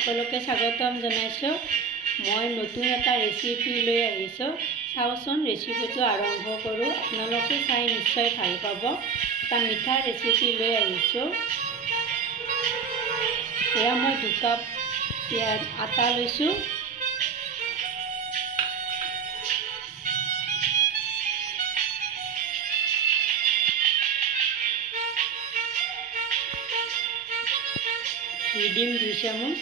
সকলোকে স্বাগতম জনাইছোঁ। মই নতুন এটা ৰেচিপি লৈ আহিছোঁ। চাওচোন ৰেচিপিটো আৰম্ভ কৰোঁ। আপোনালোকে চাই নিশ্চয় ভাল পাব। এটা মিঠা ৰেচিপি লৈ আহিছোঁ। এয়া মই 2 কাপ আটা লৈছোঁ। দিম 2 চামুচ।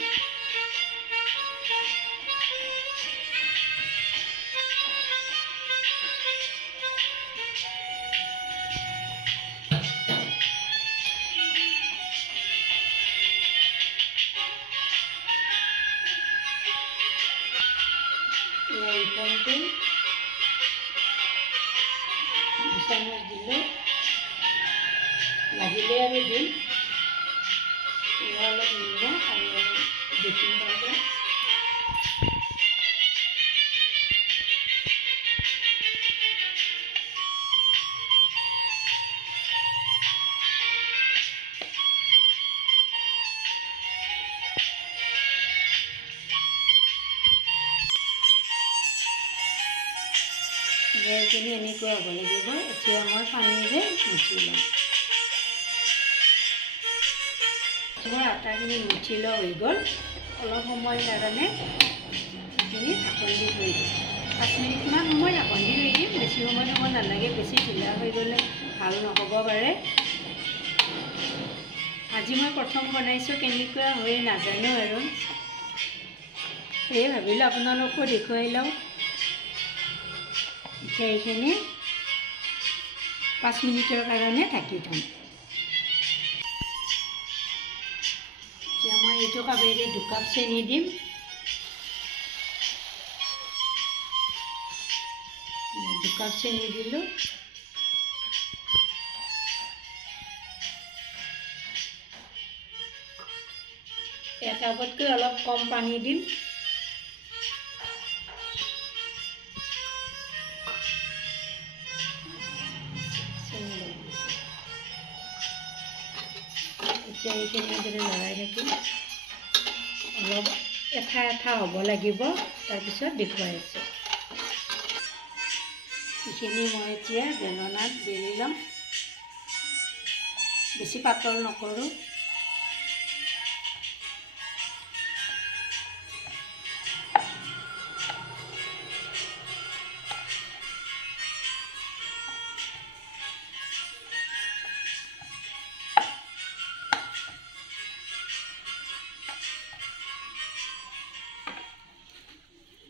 ৰিফাইনটো 2 চামুচ দিলোঁ। লাগিলে আৰু দিম। অলপ নিমখ আৰু বেকিং পাউডাৰ। এইখিনি এনেকৈ হ'ব লাগিব। এতিয়া মই পানীৰে মুঠি ল'ম। মই আটাখিনি মুঠি লোৱা হৈ গ'ল। অলপ সময়ৰ কাৰণে এইখিনি ঢাকন দি থৈ দিম। 5 মিনিটমান সময় ঢাকন দি থৈ দিম। বেছি সময় থ'ব নালাগে। বেছি ঢিলা হৈ গ'লে ভাল নহ'ব পাৰে। আজি মই প্ৰথম বনাইছোঁ, কেনেকুৱা হৈ নাজানো আৰু সেয়ে ভাবিলোঁ আপোনালোকো দেখুৱাই লওঁ। এতিয়া এইখিনি 5 মিনিটৰ কাৰণে ঢাকি থ'ম। এতিয়া মই এইটো কাপেৰে 2 কাপ চেনি দিম। 2 কাপ চেনি দিলোঁ। কাপতকৈ অলপ কম পানী দিম। এতিয়া এইখিনি যদি লৰাই থাকিম, অলপ এঠা হ'ব লাগিব। তাৰপিছত দেখুৱাই আছোঁ। এইখিনি মই এতিয়া বেলনাত বেলি ল'ম। বেছি পাতল নকৰোঁ।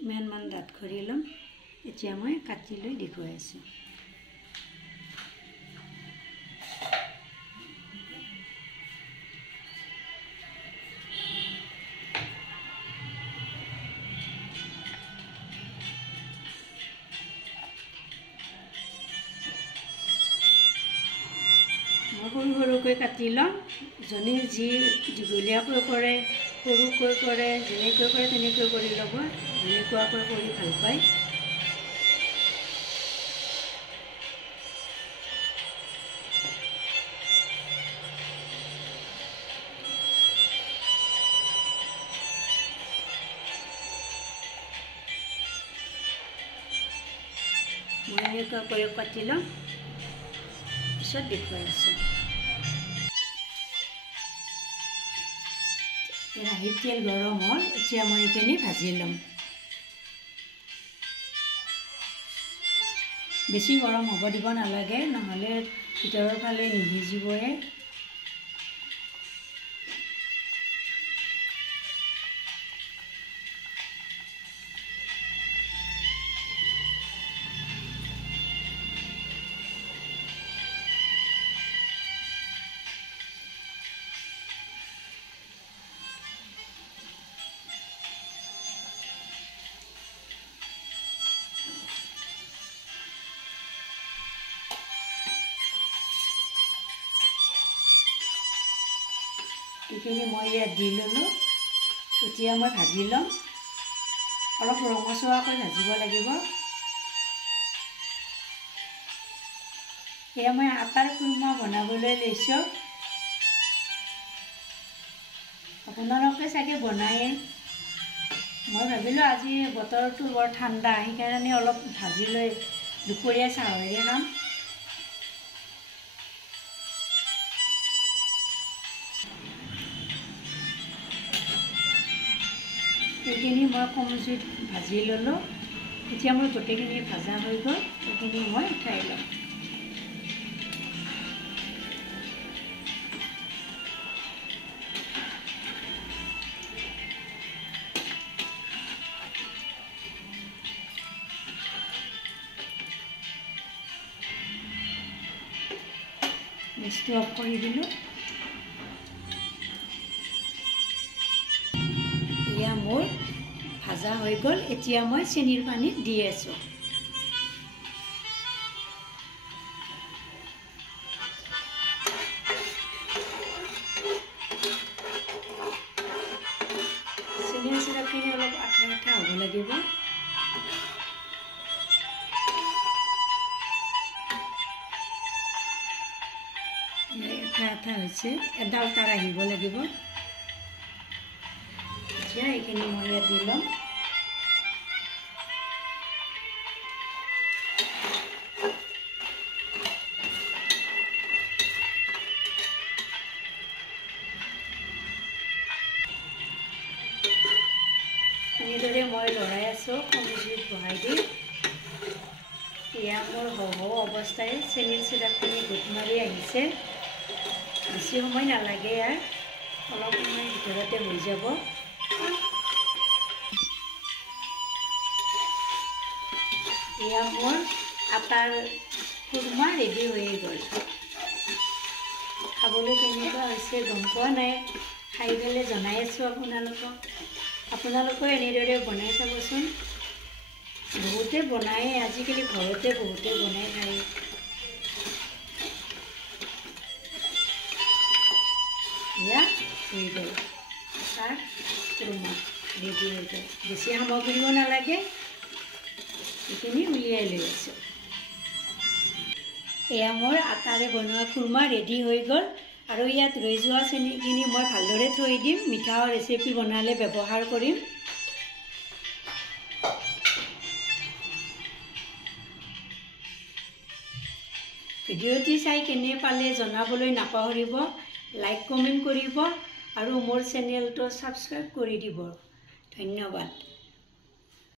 ইমানমান ডাঠ কৰি ল'ম। এতিয়া মই কাটি লৈ দেখুৱাই আছোঁ। মই সৰু সৰুকৈ কাটি ল'ম। যোনে যি দীঘলীয়াকৈ কৰে, সৰুকৈ কৰে, যেনেকৈ কৰে তেনেকৈ কৰি ল'ব। যেনেকুৱাকৈ কৰি ভাল পায়। মই এনেকুৱাকৈ কাটি ল'ম। পিছত দেখুৱাই আছোঁ। কেৰাহীত তেল গৰম হ'ল। এতিয়া মই এইখিনি ভাজি ল'ম। বেছি গৰম হ'ব দিব নালাগে, নহ'লে ভিতৰৰ ফালে নিসিজিবহে। এইখিনি মই ইয়াত দি ল'লোঁ। এতিয়া মই ভাজি ল'ম। অলপ ৰঙচুৱাকৈ ভাজিব লাগিব। এয়া মই আটাৰ কুৰ্মা বনাবলৈ লৈছোঁ। আপোনালোকে চাগে বনায়ে মই ভাবিলোঁ আজি বতৰটো বৰ ঠাণ্ডা সেইকাৰণে অলপ ভাজি লৈ দুপৰীয়া চাহৰেৰে খাম এইখিনি মই কম জুইত ভাজি ল'লোঁ এতিয়া মোৰ গোটেইখিনি ভাজা হৈ গ'ল এইখিনি মই উঠাই ল'ম গেছটো অফ কৰি দিলোঁ এয়া মোৰ ভাজা হৈ গ'ল এতিয়া মই চেনিৰ পানীত দি আছোঁ চেনিৰ চিৰাপখিনি অলপ আঠা আঠা হ'ব লাগিব আঠা আঠা হৈছে এডাল তার আহিব লাগিব এতিয়া এইখিনি মই ইয়াত দি ল'ম এনেদৰে মই লৰাই আছোঁ কম জুইত বহাই দি এয়া মোৰ হওঁ অৱস্থাৰে চেনিৰ চিৰাপখিনি গোট মাৰি আহিছে বেছি সময় নালাগে ইয়াৰ অলপ সময় ভিতৰতে হৈ যাব এয়া মোৰ আটাৰ খুৰমা ৰেডি হৈ গ'ল খাবলৈ কেনেকুৱা হৈছে গম পোৱা নাই খাই পেলাই জনাই আছোঁ আপোনালোকেও এনেদৰে বনাই চাবচোন বহুতে বনায় আজিকালি ঘৰতে বহুতে বনাই খায় এয়া হৈ গ'ল আটাৰ খুৰমা ৰেডি হৈ গ'ল বেছি সামগ্ৰীও নালাগে এইখিনি উলিয়াই লৈ আছোঁ এয়া মোৰ আটাৰে বনোৱা খুৰমা ৰেডি হৈ গ'ল আৰু ইয়াত ৰৈ যোৱা চেনিখিনি মই ভালদৰে থৈ দিম মিঠা ৰেচিপি বনালে ব্যৱহাৰ কৰিম ভিডিঅ'টি চাই কেনে পালে জনাবলৈ নাপাহৰিব লাইক কমেণ্ট কৰিব আৰু মোৰ চেনেলটো ছাবস্ক্ৰাইব কৰি দিব ধন্যবাদ